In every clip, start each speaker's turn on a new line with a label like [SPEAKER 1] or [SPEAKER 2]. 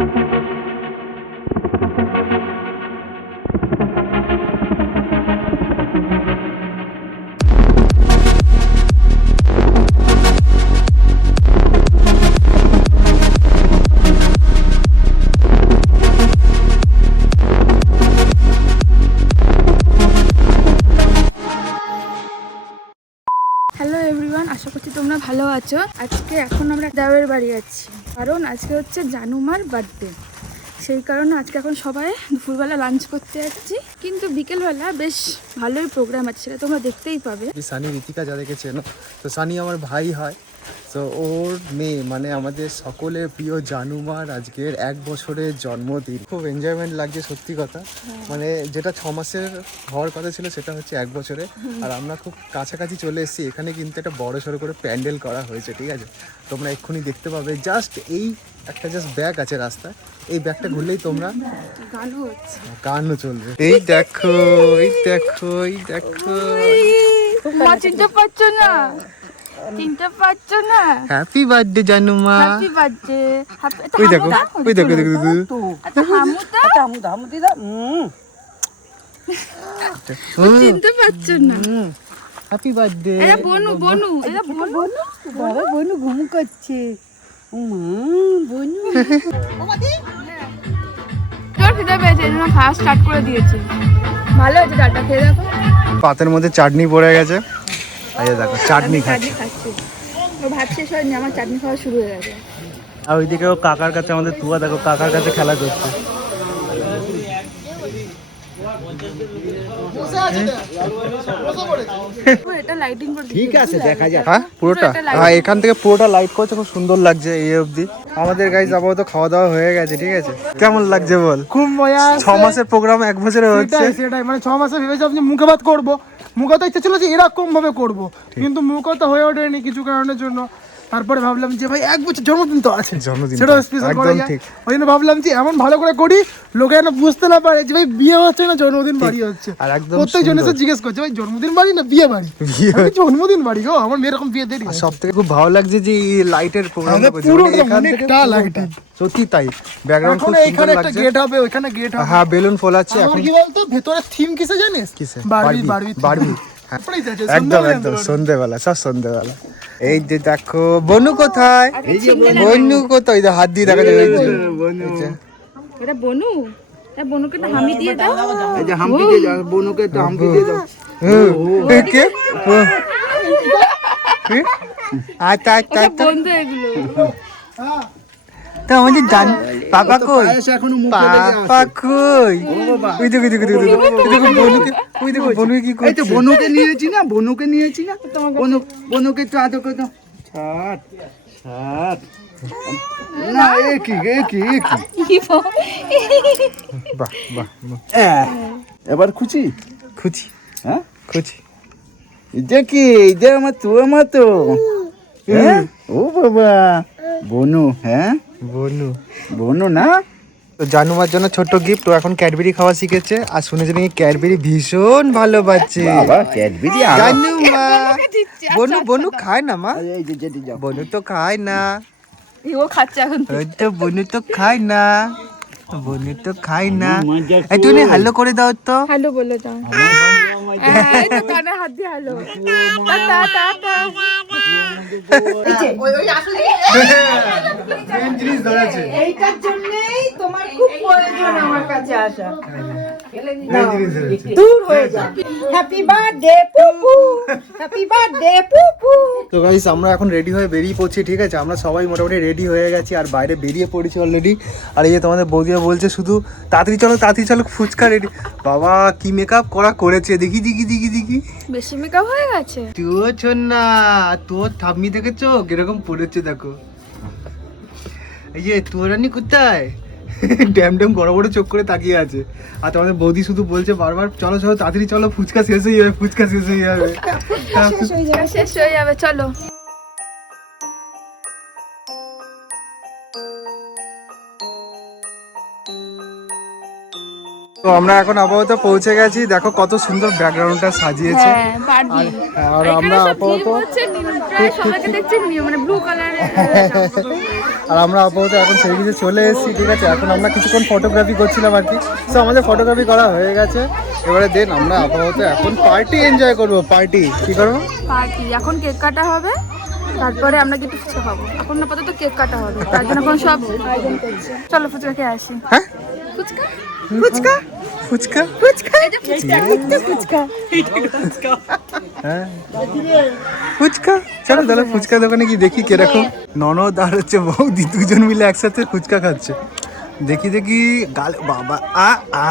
[SPEAKER 1] Hello everyone আশা করছি তোমরা ভালো আছো। আজকে এখন আমরা দেওয়ের বাড়ি যাচ্ছি। কারণ আজকে হচ্ছে জানুমার বার্থডে সেই কারণে আজকে এখন সবাই দুপুরবেলা লাঞ্চ করতে যাচ্ছি। কিন্তু বিকেলবেলা বেশ ভালোই প্রোগ্রাম আছে, সেটা তোমরা দেখতেই পাবে।
[SPEAKER 2] সানি, রীতিকা যাদেরকে চেনো, তো সানি আমার ভাই হয়। তো ওর মেয়ে মানে আমাদের সকলের প্রিয় জানুমার আজকের এক বছরের জন্মদিন। খুব এনজয়মেন্ট লাগছে সত্যি কথা। মানে যেটা ছ মাসের হওয়ার কথা ছিল সেটা হচ্ছে এক বছরে। আর আমরা খুব কাছাকাছি চলে এসেছি এখানে কিন্তু একটা বড় সড়ো করে প্যান্ডেল করা হয়েছে ঠিক আছে? তোমরা এক্ষুনি দেখতে পাবে জাস্ট এই একটা জাস্ট ব্যাগ আছে রাস্তায়। এই ব্যাগটা ঘুরলেই তোমরা
[SPEAKER 1] গানও
[SPEAKER 2] চলবে। এই দেখো এই দেখো এই দেখো।
[SPEAKER 1] চিনতে পারছ না? চিনতে না?
[SPEAKER 2] হ্যাপি বার্থডে জানুমা
[SPEAKER 1] হ্যাপি বার্থডে
[SPEAKER 2] ওই দেখো ওই দেখো দেখো দেখো
[SPEAKER 1] হামুটা
[SPEAKER 3] হামুদা হামুদিদা? হুম
[SPEAKER 1] চিনতে পারছ না।
[SPEAKER 2] হ্যাপি বার্থডে
[SPEAKER 1] এরা বনু বনু। এরা বনু।
[SPEAKER 3] বাবা বনু ঘুম করছে। মা বনু।
[SPEAKER 1] তোর খিদে পেয়েছে এই জন্য খাওয়া স্টার্ট করে দিয়েছে। ভালো হয়েছে ডাটা খেয়ে দেখো।
[SPEAKER 2] পাতের মধ্যে চাটনি পড়ে গেছে। দেখো চাটনি খাচ্ছে।
[SPEAKER 1] ভাত শেষ হয়নি আমার চাটনি খাওয়া শুরু হয়ে গেছে।
[SPEAKER 2] আর ওইদিকে ও কাকার কাছে আমাদের তুয়া দেখো কাকার কাছে খেলা করছে।
[SPEAKER 3] ঠিক আছে দেখা যাক।
[SPEAKER 2] হ্যাঁ পুরোটা? হ্যাঁ এখান থেকে পুরোটা লাইট করছে খুব সুন্দর লাগছে এই অবধি। আমাদের গাইজ আপাতত খাওয়া দাওয়া হয়ে গেছে ঠিক আছে? কেমন লাগছে বল?
[SPEAKER 4] খুব মজা
[SPEAKER 2] ছ মাসের প্রোগ্রাম এক বছরে হচ্ছে।
[SPEAKER 4] সেটাই মানে ছ মাসে ভেবেছি আপনি মুখে ভাত করব। মুখে তো ইচ্ছা ছিল যে এরকম ভাবে করব কিন্তু মুখতা হয়ে ওঠেনি কিছু কারণের জন্য। তারপরে ভাবলাম যে ভাই এক বছর জন্মদিন তো আছে।
[SPEAKER 2] জন্মদিন
[SPEAKER 4] সেটাও
[SPEAKER 2] তো,
[SPEAKER 4] স্পেশাল করা যায়। ওই জন্য ভাবলাম যে এমন ভালো করে করি লোকে যেন বুঝতে না পারে যে ভাই বিয়ে হচ্ছে না জন্মদিন বাড়ি হচ্ছে।
[SPEAKER 2] আর একদম
[SPEAKER 4] প্রত্যেক জন এসে জিজ্ঞেস করছে ভাই জন্মদিন বাড়ি না বিয়ে বাড়ি? জন্মদিন বাড়ি গো আমার মেয়ে এরকম বিয়ে দেরি
[SPEAKER 2] সব থেকে খুব ভালো লাগছে যে লাইটের করছে।
[SPEAKER 4] পুরোটা
[SPEAKER 2] মানে
[SPEAKER 4] অনেকটা।
[SPEAKER 2] সত্যি তাই। ব্যাকগ্রাউন্ড খুব সুন্দর
[SPEAKER 4] এখানে একটা গেট হবে ওইখানে গেট হবে।
[SPEAKER 2] হ্যাঁ বেলুন ফোলাচ্ছে এখন।
[SPEAKER 4] কি বলতো ভেতরে থিম কিসে জানিস?
[SPEAKER 2] কিসে?
[SPEAKER 4] বারবি বারবি
[SPEAKER 2] বারবি হ্যাঁ। একদম একদম। সন্ধেবেলা সব সন্ধেবেলা এই যে দেখো বনু কোথায়? বনু। কোথায়? এই যে হাত দিয়ে দেখা যাবে যে।
[SPEAKER 1] এটা বনু? বনুকে একটা হামি দিয়ে দাও।
[SPEAKER 3] এই যে হাম্পি দিয়ে যাও বনুকে তো হাম্পি দিয়ে দাও।
[SPEAKER 2] কে আচ্ছা আচ্ছা আচ্ছা।
[SPEAKER 1] বন্ধু এগুলো।
[SPEAKER 2] তো আমাদের জান পাপা কই। পাপা কই? ওই দেখো দেখো দেখো দেখো দেখো বনুকে ওই দেখো বনুকে কি
[SPEAKER 3] এই তো
[SPEAKER 2] করছে?
[SPEAKER 3] বনুকে নিয়েছি না বনুকে নিয়েছি না। বনু বনুকে তো আদর করে দাও। ছাট না এ কি এ কি এ কি?
[SPEAKER 2] বাহ বাহ বাহ।
[SPEAKER 3] এবার খুশি
[SPEAKER 2] খুঁজি।
[SPEAKER 3] হ্যাঁ?
[SPEAKER 2] খুঁজি।
[SPEAKER 3] দেখি এটা আমার তো আমার তো। হ্যাঁ? ও বাবা। বনু হ্যাঁ?
[SPEAKER 2] বনু।
[SPEAKER 3] বনু না?
[SPEAKER 2] তো জানুমার জন্য ছোট্ট গিফট ও এখন ক্যাডবেরি খাওয়া শিখেছে। আর শুনেছি নাকি ক্যাডবেরি ভীষণ ভালোবাসে।
[SPEAKER 3] বাবা ক্যাডবেরি
[SPEAKER 2] জানুমা। বনু বনু খায় না মা?
[SPEAKER 3] এই যে যেতে যাও।
[SPEAKER 2] বনু তো খায় না।
[SPEAKER 1] ও খাচ্ছে এখন
[SPEAKER 2] ওই তো বনু তো খায় না। বনু তো খায় না। তুমি হ্যালো করে দাও তো।
[SPEAKER 1] হ্যালো বলে দাও। হ্যাঁ, এই তো কানে হাত দিয়ে হ্যালো টাটা টাটা
[SPEAKER 3] এইটার জন্যই তোমার খুব প্রয়োজন আমার কাছে আসা। দূর হয়ে happy birthday Pupu happy birthday Pupu
[SPEAKER 2] তো গাইস আমরা এখন রেডি হয়ে বেরিয়ে পড়ছি ঠিক আছে? আমরা সবাই মোটামুটি রেডি হয়ে গেছি আর বাইরে বেরিয়ে পড়েছি অলরেডি আর এই যে তোমাদের বৌদিয়া বলছে শুধু তাড়াতাড়ি চলো তাড়াতাড়ি চলো ফুচকা রেডি বাবা কি মেকআপ করা করেছে? দেখি দেখি দেখি দেখি।
[SPEAKER 1] বেশি মেকআপ হয়ে গেছে?
[SPEAKER 2] তুই না তোর থাম্মি দেখেছ? কীরকম পড়েছে দেখো। এই যে তোর রানি কোথায়? ড্যাম ড্যাম বড় বড় চোখ করে তাকিয়ে আছে। আর তোমাদের বৌদি শুধু বলছে বারবার চলো চলো তাড়াতাড়ি চলো ফুচকা শেষ হয়ে যাবে ফুচকা শেষ হয়ে যাবে।
[SPEAKER 1] শেষ হয়ে যাবে। চলো।
[SPEAKER 2] তো আমরা এখন আপাতত পৌঁছে গেছি। দেখো কত সুন্দর ব্যাকগ্রাউন্ডটা সাজিয়েছে।
[SPEAKER 1] হ্যাঁ
[SPEAKER 2] আর আমরা আপাতত
[SPEAKER 1] হচ্ছে নীল- প্রায় সবাইকে দেখছি নীল, মানে ব্লু কালারের
[SPEAKER 2] আর আমরা আপাতত এখন সেই কিছু চলে এসেছি ঠিক আছে? এখন আমরা কিছুক্ষণ ফটোগ্রাফি করছিলাম আর কি। সো আমাদের ফটোগ্রাফি করা হয়ে গেছে। এবারে দেন আমরা আপাতত এখন পার্টি এনজয় করব পার্টি কি করব?
[SPEAKER 1] পার্টি এখন কেক কাটা হবে তারপরে আমরা কিন্তু ফুচকা খাব। এখন আপাতত কেক কাটা হবে তার জন্য এখন সব আয়োজন করছে চলো ফুচকা খেয়ে আসি।
[SPEAKER 2] হ্যাঁ?
[SPEAKER 1] ফুচকা?
[SPEAKER 2] ফুচকা? ফুচকা?
[SPEAKER 1] ফুচকা? এই যে ফুচকা। ফুচকা।
[SPEAKER 2] হ্যাঁ। ফুচকা? চলো তাহলে ফুচকা দোকানে কি দেখি কীরকম। ননদ আর হচ্ছে বৌদি দুজন মিলে একসাথে ফুচকা খাচ্ছে। দেখি দেখি গাল বাবা আ আ।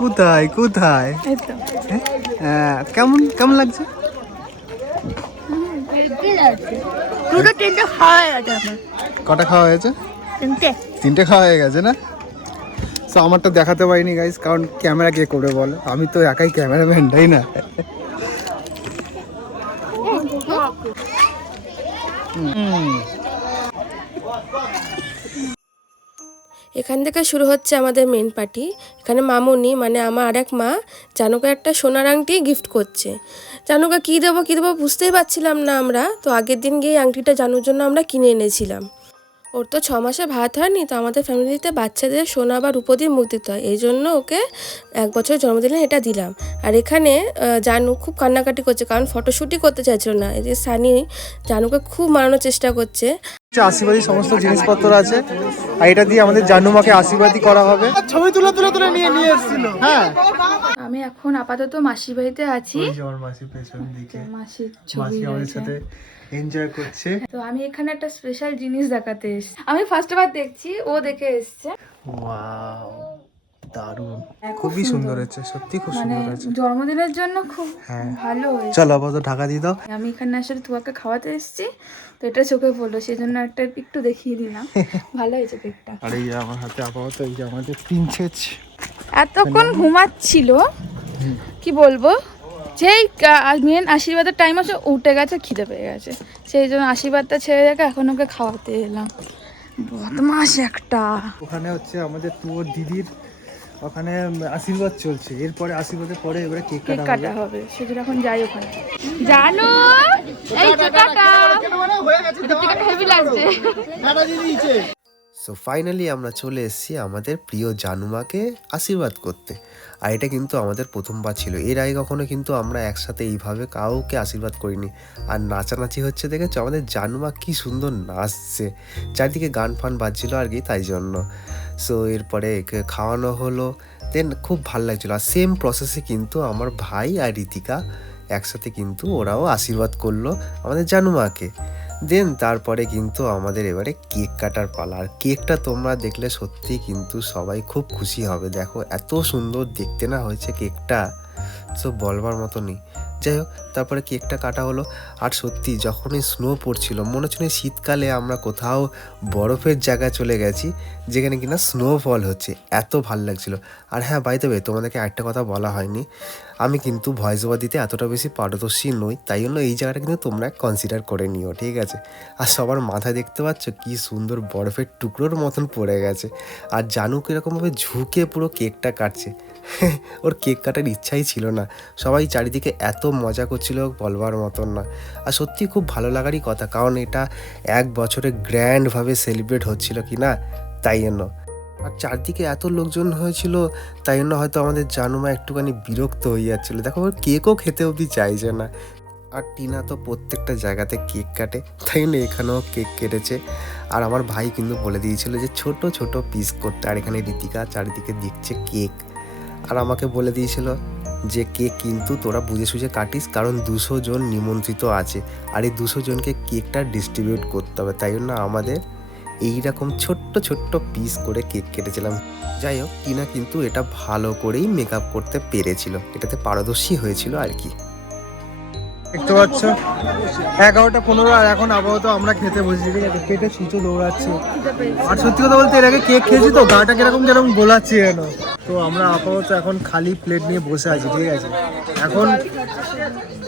[SPEAKER 2] কোথায় কোথায়? হ্যাঁ, কেমন কেমন লাগছে?
[SPEAKER 1] দুটো তিনটে খাওয়া গেছে
[SPEAKER 2] কটা খাওয়া হয়েছে?
[SPEAKER 1] তিনটে।
[SPEAKER 2] তিনটে খাওয়া হয়ে গেছে না? তো আমারটা দেখাতে পারিনি গাইস কারণ ক্যামেরা কে করবে বলো? আমি তো একাই ক্যামেরাম্যান, তাই না?
[SPEAKER 5] এখান থেকে শুরু হচ্ছে আমাদের মেন পার্টি এখানে মামুনি মানে আমার আরেক মা জানুকে একটা সোনার আংটি গিফট করছে। জানুকে কী দেবো কী দেবো বুঝতেই পারছিলাম না আমরা। তো আগের দিন গিয়ে আংটিটা জানুর জন্য আমরা কিনে এনেছিলাম। ওর তো ছ মাসে ভাত হয়নি, তো আমাদের ফ্যামিলিতে বাচ্চাদের সোনা বা রূপো দিয়ে মুখ দিতে হয়। এই জন্য ওকে এক বছর জন্মদিনে এটা দিলাম। আর এখানে জানু খুব কান্নাকাটি করছে, কারণ ফটোশ্যুটই করতে চাইছিল না। এই যে সানি জানুকে খুব মানানোর চেষ্টা করছে।
[SPEAKER 2] আশীর্বাদী সমস্ত জিনিসপত্র আছে আর এটা দিয়ে আমাদের জানুমাকে আশীর্বাদী করা হবে।
[SPEAKER 4] ছবি তুলে তুলে তুলে নিয়ে নিয়ে এসেছিল
[SPEAKER 2] হ্যাঁ।
[SPEAKER 1] আমি এখন আপাতত মাসির বাড়িতে আছি।
[SPEAKER 2] আমার মাসি পেছন দিকে।
[SPEAKER 1] মাসির ছবি
[SPEAKER 2] মাসি আমাদের সাথে এনজয় করছে।
[SPEAKER 1] তো আমি এখানে একটা স্পেশাল জিনিস দেখাতে এসেছি। আমি ফার্স্ট বার দেখছি ও দেখে এসেছে।
[SPEAKER 2] ওয়াও দারুণ। খুবই সুন্দর। হয়েছে সত্যি খুব
[SPEAKER 1] মানে
[SPEAKER 2] সুন্দর হয়েছে।
[SPEAKER 1] জন্মদিনের জন্য খুব
[SPEAKER 2] হ্যাঁ।
[SPEAKER 1] ভালো হয়েছে।
[SPEAKER 2] চলো আপাতত ঢাকা দিয়ে দাও।
[SPEAKER 1] আমি এখানে আসলে তুয়াকে খাওয়াতে এসেছি তো এটা চোখে পড়ল সেই জন্য একটা একটু দেখিয়ে দিলাম। ভালো হয়েছে কেকটা।
[SPEAKER 2] আর এই আমার হাতে আপাতত এই যে আমাদের প্রিন্সেস
[SPEAKER 1] এতক্ষণ ঘুমাচ্ছিল কি বলব? যেই মেন আশীর্বাদের টাইম আছে উঠে গেছে খিদে পেয়ে গেছে। সেই জন্য আশীর্বাদটা ছেড়ে রেখে এখন ওকে খাওয়াতে এলাম। বদমাস একটা।
[SPEAKER 2] ওখানে হচ্ছে আমাদের তোর দিদির ওখানে আশীর্বাদ চলছে। এরপরে আশীর্বাদের পরে এবারে কেক কাটা
[SPEAKER 1] কাটা
[SPEAKER 2] হবে।
[SPEAKER 1] সেজন্য এখন যাই ওখানে। জানো এই তো টাটা টিকিট হেভি লাগছে।
[SPEAKER 6] সো ফাইনালি আমরা চলে এসেছি আমাদের প্রিয় জানুমাকে আশীর্বাদ করতে। আর এটা কিন্তু আমাদের প্রথমবার ছিল। এর আগে কখনো কিন্তু আমরা একসাথে এইভাবে কাউকে আশীর্বাদ করিনি। আর নাচানাচি হচ্ছে দেখেছ? আমাদের জানুমা কি সুন্দর নাচছে। চারিদিকে গান ফান বাজছিল আর কি তাই জন্য। সো এরপরে খাওয়ানো হলো। দেন খুব ভালো লাগছিল। আর সেম প্রসেসে কিন্তু আমার ভাই আর রীতিকা একসাথে কিন্তু ওরাও আশীর্বাদ করল আমাদের জানুমাকে। দেন তারপরে কিন্তু আমাদের এবারে কেক কাটার পালা। আর কেকটা তোমরা দেখলে সত্যি কিন্তু সবাই খুব খুশি হবে। দেখো, এত সুন্দর দেখতে না হয়েছে কেকটা। তো বলবার মতো নেই। যাই হোক, তারপরে কেকটা কাটা হলো। আর সত্যি যখনই স্নো পড়ছিল, মনে হচ্ছে শীতকালে আমরা কোথাও বরফের জায়গায় চলে গেছি, যেখানে কিনা স্নোফল হচ্ছে। এত ভালো লাগছিল। আর হ্যাঁ বাই দেবে তোমাদেরকে একটা কথা বলা হয়নি। আমি কিন্তু ভয়েস ওভার দিতে এতটা বেশি পারদর্শী নই, তাই জন্য এই জায়গাটা কিন্তু তোমরা কনসিডার করে নিও, ঠিক আছে? আর সবার মাথায় দেখতে পাচ্ছ কি সুন্দর বরফের টুকরোর মতন পড়ে গেছে। আর জানু কীরকমভাবে ঝুঁকে পুরো কেকটা কাটছে। ওর কেক কাটার ইচ্ছাই ছিল না। সবাই চারিদিকে এত মজা করছিল বলবার মতন না। আর সত্যি খুব ভালো লাগারই কথা, কারণ এটা এক বছরে গ্র্যান্ডভাবে সেলিব্রেট হচ্ছিল কি না, তাই জন্য। আর চারদিকে এত লোকজন হয়েছিল, তাই জন্য হয়তো আমাদের জানুমা একটুখানি বিরক্ত হয়ে যাচ্ছিল। দেখো, ওর কেকও খেতে অবধি চাইছে না। আর টিনা তো প্রত্যেকটা জায়গাতে কেক কাটে, তাই জন্য এখানেও কেক কেটেছে। আর আমার ভাই কিন্তু বলে দিয়েছিল যে ছোট ছোট পিস করতে। আর এখানে রীতিকা চারিদিকে দেখছে কেক। আর আমাকে বলে দিয়েছিল যে কেক কিন্তু তোরা বুঝে সুঝে কাটিস, কারণ দুশো জন নিমন্ত্রিত আছে। আর এই দুশো জনকে কেকটা ডিস্ট্রিবিউট করতে হবে। তাই জন্য আমাদের এই রকম ছোট্ট ছোট্ট পিস করে কেক কেটেছিলাম। যাই হোক, টিনা কিন্তু এটা ভালো করেই মেকআপ করতে পেরেছিল। এটাতে পারদর্শী হয়েছিল আর কি।
[SPEAKER 2] দেখতে পাচ্ছ? এগারোটা পনেরো, আর এখন আপাতত আমরা খেতে বসেছি। ঠিক আছে, পেটে সুচো দৌড়াচ্ছে। আর সত্যি কথা বলতে, এর আগে কেক খেয়েছি তো, গাটা কীরকম কীরকম গোলাচ্ছে যেন। তো আমরা আপাতত এখন খালি প্লেট নিয়ে বসে আছি, ঠিক আছে? এখন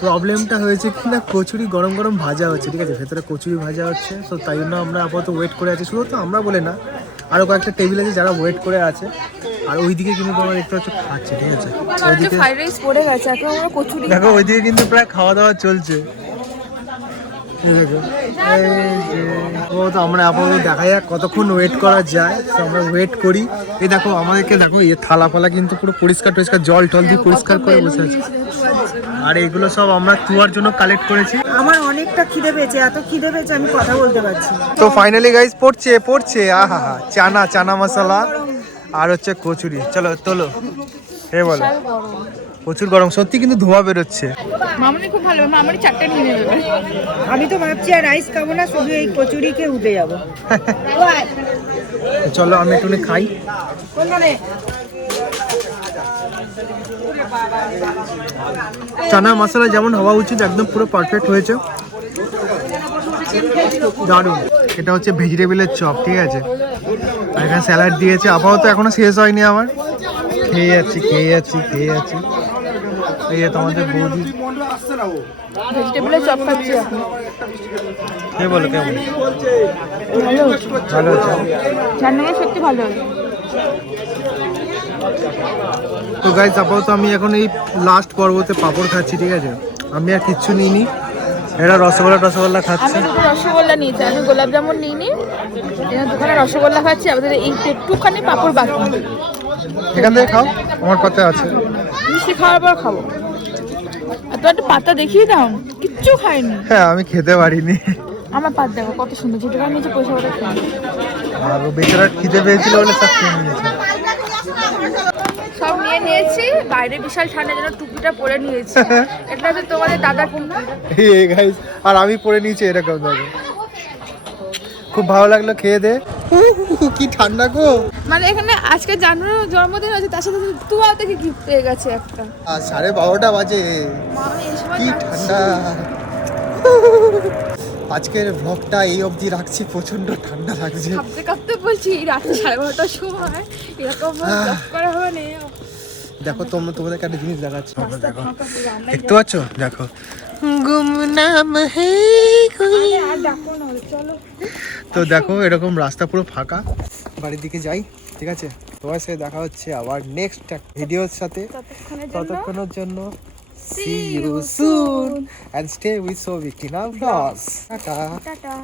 [SPEAKER 2] প্রবলেমটা হয়েছে কি না, কচুরি গরম গরম ভাজা হচ্ছে, ঠিক আছে? ভেতরে কচুরি ভাজা হচ্ছে, তো তাই জন্য আমরা আপাতত ওয়েট করে আছি। শুধু তো আমরা বলে না আরও কয়েকটা টেবিল আছে যারা ওয়েট করে আছে। আর ওইদিকে কিন্তু তোমার দেখতে পাচ্ছ খাচ্ছে ঠিক আছে? ওইদিকে
[SPEAKER 1] ফ্রাইড রাইস পড়ে গেছে এখন আমরা কচুরি
[SPEAKER 2] দেখো ওইদিকে কিন্তু প্রায় খাওয়া দাওয়া চলছে। এই দেখো এই যে, ও তো আমরা আপাতত দেখা যাক কতক্ষণ ওয়েট করা যায়। তো আমরা ওয়েট করি। এই দেখো আমাদেরকে দেখো এই থালা ফালা কিন্তু পুরো পরিষ্কার টরিষ্কার জল টল দিয়ে পরিষ্কার করে বসে আছে। আর এগুলো সব আমরা তুয়ার জন্য কালেক্ট করেছি।
[SPEAKER 7] আমার অনেকটা খিদে পেয়েছে এত খিদে পেয়েছে আমি কথা বলতে পারছি
[SPEAKER 2] তো ফাইনালি গাইজ পড়ছে পড়ছে আহা হা চানা চানা মশলা। আর হচ্ছে কচুরি। চলো তোলো। হে বলো। প্রচুর গরম। সত্যি কিন্তু ধোয়া বেরোচ্ছে।
[SPEAKER 1] মামনি খুব ভালো। মামনি চারটে নিয়ে নেবে।
[SPEAKER 7] আমি তো ভাবছি আর রাইস খাব না শুধু এই কচুরিকে উঠে যাব।
[SPEAKER 2] চলো আমি একটু খাই। চানা মশলা যেমন হওয়া উচিত একদম পুরো পারফেক্ট হয়েছে। দারুণ। এটা হচ্ছে ভেজিটেবলের চপ ঠিক আছে? আর এখানে স্যালাড দিয়েছে আপাতত এখনও শেষ হয়নি আমার। খেয়ে যাচ্ছি খেয়ে যাচ্ছি খেয়ে যাচ্ছি। এই তোমাদের বৌদি।
[SPEAKER 1] ভেজিটেবলের চপ খাচ্ছি
[SPEAKER 2] কে বলো কেমন
[SPEAKER 1] ভালো হচ্ছে সত্যি
[SPEAKER 2] তো গাইজ আপাতত আমি এখন এই লাস্ট পর্বতে পাপড় খাচ্ছি ঠিক আছে? আমি আর কিচ্ছু নিইনি। এরা রসগোল্লা টসগোল্লা খাচ্ছে।
[SPEAKER 1] আমি দুটো রসগোল্লা নিয়েছি। আমি গোলাপ জামুন নিইনি। এখানে দোকানে রসগোল্লা খাচ্ছি আমাদের এই একটুখানি পাপড় বাকি।
[SPEAKER 2] এখান থেকে খাও। আমার পাতে আছে।
[SPEAKER 1] মিষ্টি খাওয়ার পর খাব। আর তো একটা পাতা দেখিয়ে দাও। কিচ্ছু খাইনি।
[SPEAKER 2] হ্যাঁ আমি খেতে পারিনি।
[SPEAKER 1] আমার পাত দেখো কত সুন্দর। যেটা নিয়েছে পয়সা ওটা
[SPEAKER 2] আর ও বেচারা খিদে পেয়েছিল বলে সব খেয়ে নিয়েছে।
[SPEAKER 1] নিয়ে নিয়েছি বাইরে বিশাল ঠান্ডা যেন টুপিটা পরে নিয়েছি। এটা হচ্ছে তোমাদের দাদার পূর্ণ
[SPEAKER 2] এই গাইজ আর আমি পরে নিয়েছি এরকম দেখো খুব ভালো লাগল খেয়ে দে। কি ঠান্ডা গো।
[SPEAKER 1] মানে এখানে আজকে জানুর জন্মদিন আছে তার সাথে তুয়াও থেকে গিফট পেয়ে গেছে একটা।
[SPEAKER 2] আর সাড়ে বারোটা বাজে। কি ঠান্ডা। আজকের ব্লগটা এই অবধি রাখছি প্রচণ্ড ঠান্ডা লাগছে।
[SPEAKER 1] কাঁপতে কাঁপতে বলছি রাত্রি সাড়ে বারোটার সময় এরকম করা হবে না।
[SPEAKER 2] দেখো তোমরা তোমাদেরকে একটা জিনিস দেখাচ্ছি। দেখো। দেখতে পাচ্ছ? দেখো। গুমনাম হে তো দেখো এরকম রাস্তা পুরো ফাঁকা। বাড়ির দিকে যাই ঠিক আছে? তোমার সাথে দেখা হচ্ছে আবার নেক্সট ভিডিওর সাথে। ততক্ষণের জন্য see you soon and stay with Sovic in our vlogs. Tata.
[SPEAKER 1] Tata.